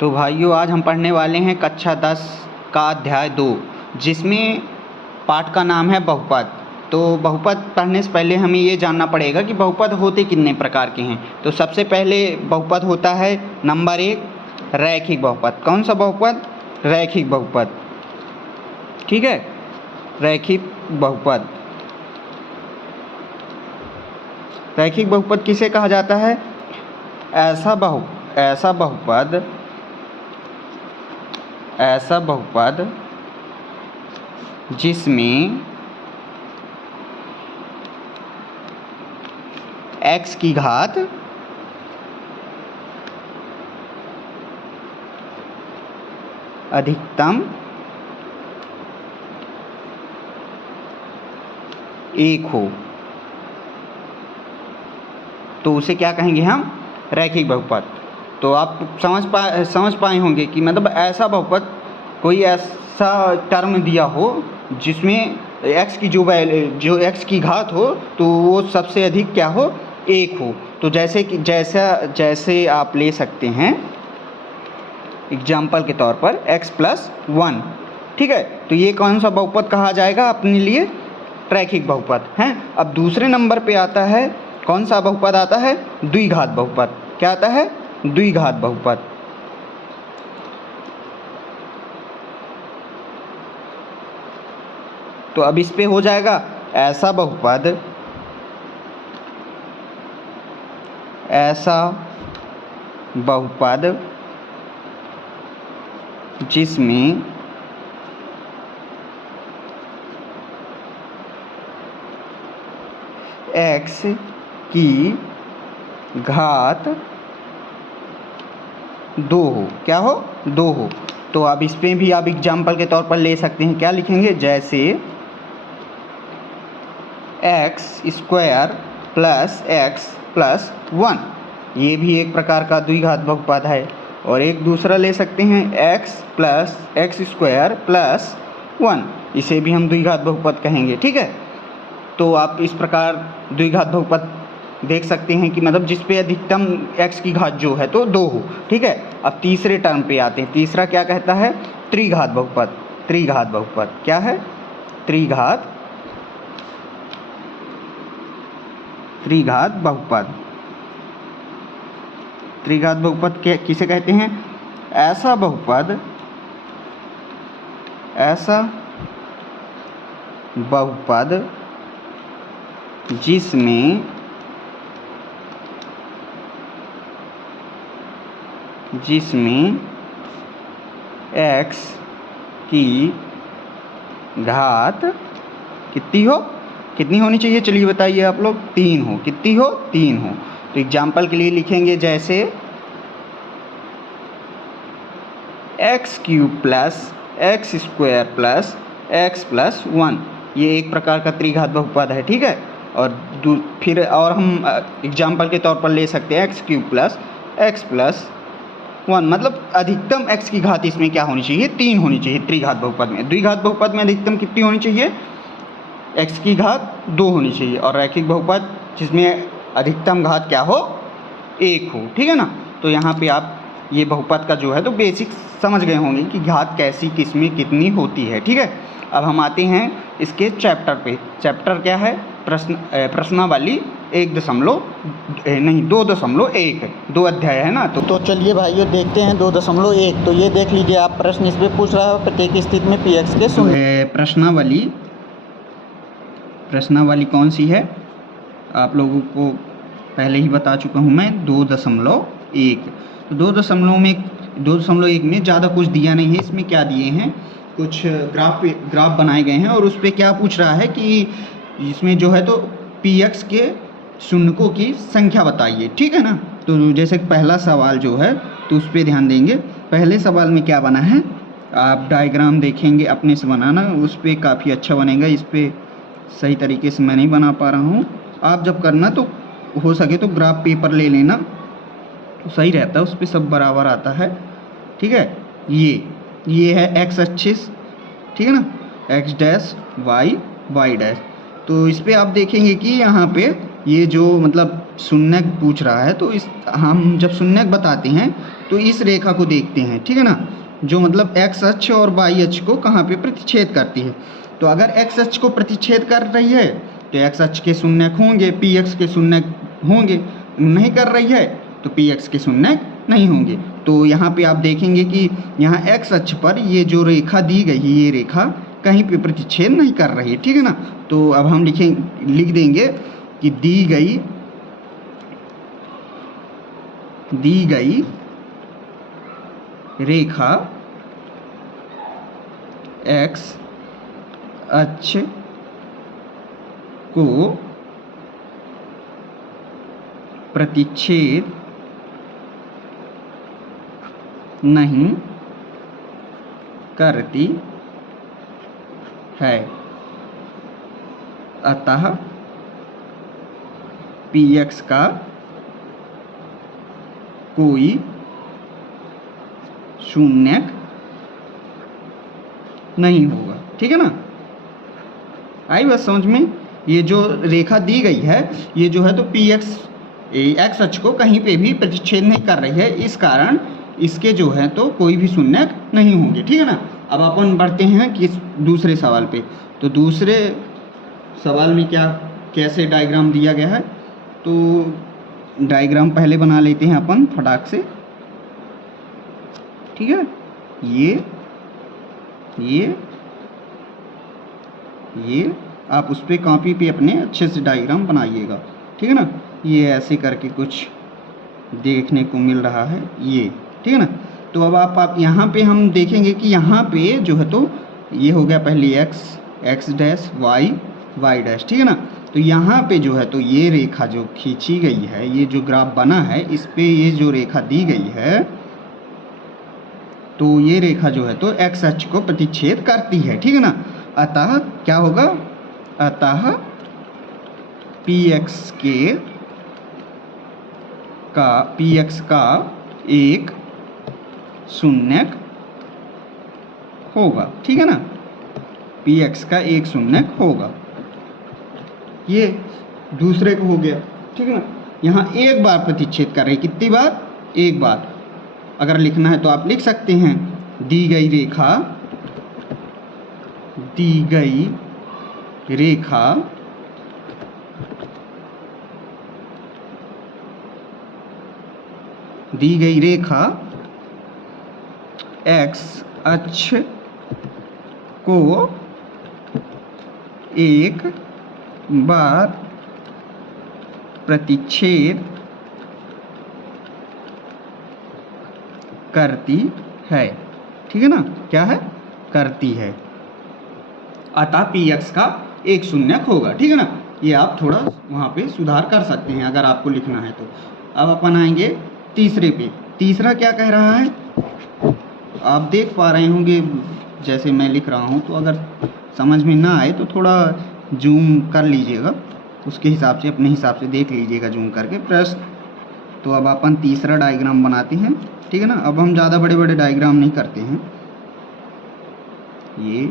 तो भाइयों आज हम पढ़ने वाले हैं कक्षा 10 का अध्याय 2, जिसमें पाठ का नाम है बहुपद। तो बहुपद पढ़ने से पहले हमें ये जानना पड़ेगा कि बहुपद होते कितने प्रकार के हैं। तो सबसे पहले बहुपद होता है नंबर 1 रैखिक बहुपद। कौन सा बहुपद? रैखिक बहुपद। ठीक है, रैखिक बहुपद। रैखिक बहुपद किसे कहा जाता है? ऐसा बहुपद जिसमें x की घात अधिकतम 1 हो, तो उसे क्या कहेंगे हम? रैखिक बहुपद। तो आप समझ पाए होंगे कि मतलब ऐसा बहुपद, कोई ऐसा टर्म दिया हो जिसमें x की जो x की घात हो तो वो सबसे अधिक क्या हो? 1 हो। तो जैसे आप ले सकते हैं एग्जाम्पल के तौर पर x+1। ठीक है, तो ये कौन सा बहुपद कहा जाएगा अपने लिए? रैखिक बहुपद है। अब दूसरे नंबर पे आता है कौन सा बहुपद आता है? द्विघात बहुपद। क्या आता है? द्विघात बहुपद। तो अब इस पे हो जाएगा ऐसा बहुपद जिसमें x की घात 2 हो। क्या हो? 2 हो। तो अब इस पे भी आप एग्जाम्पल के तौर पर ले सकते हैं। क्या लिखेंगे? जैसे x² + x+1, ये भी एक प्रकार का द्विघात बहुपद है। और एक दूसरा ले सकते हैं x+x² + 1, इसे भी हम द्विघात बहुपद कहेंगे। ठीक है, तो आप इस प्रकार द्विघात बहुपद देख सकते हैं कि मतलब जिस पे अधिकतम x की घात जो है तो 2 हो। ठीक है, अब तीसरे टर्म पे आते हैं। तीसरा क्या कहता है? त्रिघात बहुपद। त्रिघात बहुपद क्या है? त्रिघात बहुपद। त्रिघात बहुपद किसे कहते हैं? ऐसा बहुपद जिसमें x की घात कितनी होनी चाहिए? चलिए बताइए आप लोग। 3 हो। कितनी हो? 3 हो। तो एग्जाम्पल के लिए लिखेंगे जैसे x³ + x² + x+1, ये एक प्रकार का त्रिघात बहुपद है। ठीक है, और फिर हम एग्जाम्पल के तौर पर ले सकते हैं x³ + x+1, मतलब अधिकतम x की घात इसमें क्या होनी चाहिए? 3 होनी चाहिए त्रिघात बहुपद में। द्विघात बहुपद में अधिकतम कितनी होनी चाहिए? x की घात 2 होनी चाहिए। और रैखिक बहुपद जिसमें अधिकतम घात क्या हो? 1 हो। ठीक है ना। तो यहाँ पे आप ये बहुपद का जो है तो बेसिक समझ गए होंगे कि घात कैसी किसमें कितनी होती है। ठीक है, अब हम आते हैं इसके चैप्टर पे। चैप्टर क्या है? प्रश्नावली 2.1, 2 अध्याय है ना। तो चलिए भाइयों देखते हैं 2.1। तो ये देख लीजिए आप, प्रश्न इस पर पूछ रहा है प्रत्येक स्थिति में px के शून्य। प्रश्नावली कौन सी है? आप लोगों को पहले ही बता चुका हूँ मैं, 2.1। तो 2.1 में ज़्यादा कुछ दिया नहीं है। इसमें क्या दिए हैं? कुछ ग्राफ बनाए गए हैं और उस पर क्या पूछ रहा है कि इसमें जो है तो px के शून्यकों की संख्या बताइए। ठीक है ना। तो जैसे पहला सवाल जो है तो उस पर ध्यान देंगे। पहले सवाल में क्या बना है, आप डायग्राम देखेंगे अपने से बनाना, उस पर काफ़ी अच्छा बनेगा। इस पर सही तरीके से मैं नहीं बना पा रहा हूँ। आप जब करना तो हो सके तो ग्राफ पेपर ले लेना, तो सही रहता है, उस पर सब बराबर आता है। ठीक है, ये है x एक्सिस। ठीक है ना, x डैश y डैश। तो इस पर आप देखेंगे कि यहाँ पे ये जो मतलब शून्यक पूछ रहा है, तो इस हम जब शून्यक बताते हैं तो इस रेखा को देखते हैं, ठीक है ना, जो मतलब x अक्ष और y अक्ष को कहाँ पे प्रतिच्छेद करती है। तो अगर x अक्ष को प्रतिच्छेद कर रही है तो x अक्ष के शून्यक होंगे, px के शून्यक होंगे, नहीं कर रही है तो px के शून्यक नहीं होंगे। तो यहाँ पे आप देखेंगे कि यहाँ x अक्ष पर ये जो रेखा दी गई है, ये रेखा कहीं पे प्रतिच्छेद नहीं कर रही है, ठीक है ना। तो अब हम लिख देंगे कि दी गई रेखा x अक्ष को प्रतिच्छेद नहीं करती है, अतः px का कोई शून्यक नहीं होगा, ठीक है ना। आई बात समझ में। ये जो रेखा दी गई है ये जो है तो px x अक्ष को कहीं पे भी प्रतिच्छेद नहीं कर रही है, इस कारण इसके जो है तो कोई भी शून्यक नहीं होंगे, ठीक है ना। अब अपन बढ़ते हैं कि दूसरे सवाल पे। तो दूसरे सवाल में कैसे डायग्राम दिया गया है, तो डायग्राम पहले बना लेते हैं अपन फटाक से, ठीक है। ये आप उस पर कॉपी पे अपने अच्छे से डायग्राम बनाइएगा, ठीक है ना। ये ऐसे करके कुछ देखने को मिल रहा है ये, ठीक है ना। तो अब आप यहाँ पे हम देखेंगे कि यहाँ पे जो है तो ये हो गया पहले x डैश y डैश, ठीक है ना। तो यहाँ पे जो है तो ये रेखा जो खींची गई है, ये जो ग्राफ बना है, इस पे ये जो रेखा दी गई है तो ये रेखा जो है तो x अक्ष को प्रतिच्छेद करती है, ठीक है ना। अतः क्या होगा, अतः px का एक शून्यक होगा, ठीक है ना। px का एक शून्यक होगा। ये दूसरे को हो गया, ठीक है ना। यहाँ एक बार प्रतिच्छेद कर रही, कितनी बार, एक बार। अगर लिखना है तो आप लिख सकते हैं दी गई रेखा x अक्ष को एक बार प्रतिच्छेद करती है, ठीक है ना। क्या है, करती है। अतः px का एक शून्यक होगा, ठीक है ना। ये आप थोड़ा वहाँ पे सुधार कर सकते हैं अगर आपको लिखना है तो। अब अपन आएंगे तीसरे पे। तीसरा क्या कह रहा है, आप देख पा रहे होंगे जैसे मैं लिख रहा हूँ, तो अगर समझ में ना आए तो थोड़ा जूम कर लीजिएगा, उसके हिसाब से अपने हिसाब से देख लीजिएगा जूम करके प्रश्न। तो अब अपन तीसरा डायग्राम बनाते हैं, ठीक है ना। अब हम ज़्यादा बड़े बड़े डायग्राम नहीं करते हैं। ये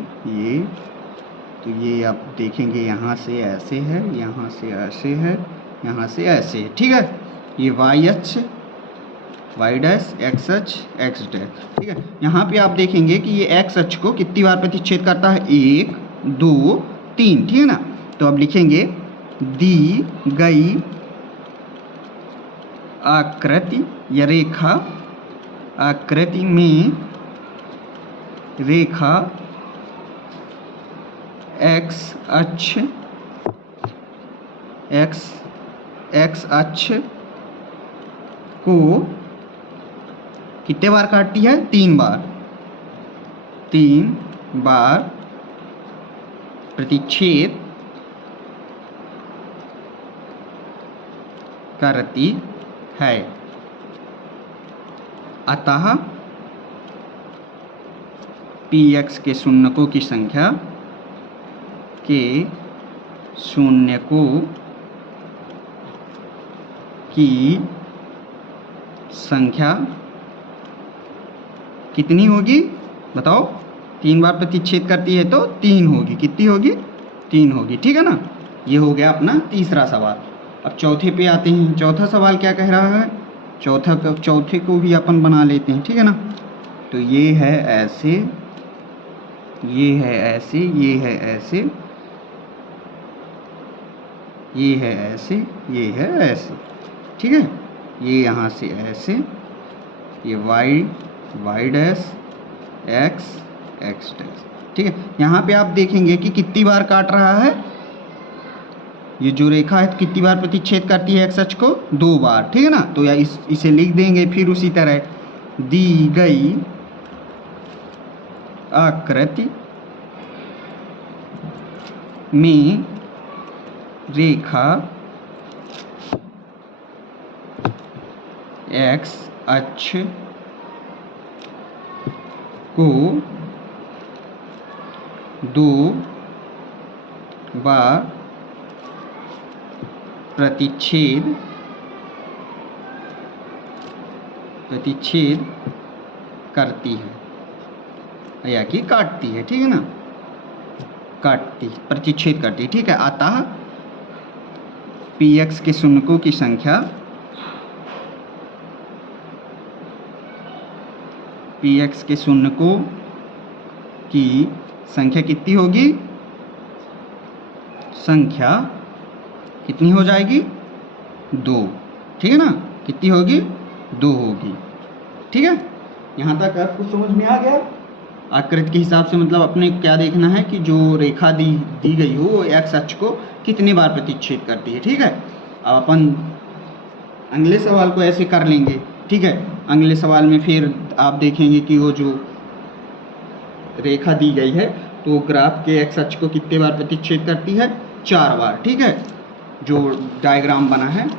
तो ये आप देखेंगे यहाँ से ऐसे है, यहाँ से ऐसे है, यहाँ से ऐसे है, ठीक है। ये y अक्ष y डैश, x अक्ष x डैश, ठीक है। यहाँ पे आप देखेंगे कि ये x अक्ष को कितनी बार प्रतिच्छेद करता है, 1 2 3, ठीक है ना। तो अब लिखेंगे दी गई आकृति या रेखा, आकृति में रेखा x अक्ष को कितने बार काटती है, 3 बार प्रतिच्छेद करती है। अतः px के शून्यकों की संख्या कितनी होगी बताओ। 3 बार प्रतिच्छेद करती है तो 3 होगी, कितनी होगी, 3 होगी, ठीक है ना। ये हो गया अपना तीसरा सवाल। अब चौथे पे आते हैं। चौथा सवाल क्या कह रहा है, चौथे को भी अपन बना लेते हैं, ठीक है ना। तो ये है ऐसे, ये है ऐसे, ये है ऐसे, ये है ऐसे, ये है ऐसे, ठीक है। ये यहाँ से ऐसे, ये y dash x x dash, ठीक है। यहाँ पे आप देखेंगे कि कितनी बार काट रहा है, ये जो रेखा है कितनी बार प्रतिच्छेद करती है x अक्ष को, 2 बार, ठीक है ना। तो या इसे लिख देंगे। फिर उसी तरह दी गई आकृति में रेखा x अक्ष को 2 बार प्रतिच्छेद करती है या कि काटती है, ठीक है ना, प्रतिच्छेद करती है, ठीक है। अतः px के शून्यकों की संख्या, px के शून्यकों की संख्या कितनी होगी, संख्या कितनी हो जाएगी, 2, ठीक है ना। कितनी होगी, 2 होगी, ठीक है। यहाँ तक आपको समझ में आ गया। आकृति के हिसाब से मतलब अपने क्या देखना है कि जो रेखा दी गई हो वो x अक्ष को कितने बार प्रतिच्छेद करती है, ठीक है। अब अपन अगले सवाल को ऐसे कर लेंगे, ठीक है। अगले सवाल में फिर आप देखेंगे कि वो जो रेखा दी गई है तो ग्राफ के x अक्ष को कितने बार प्रतिच्छेद करती है, 4 बार, ठीक है। जो डायग्राम बना है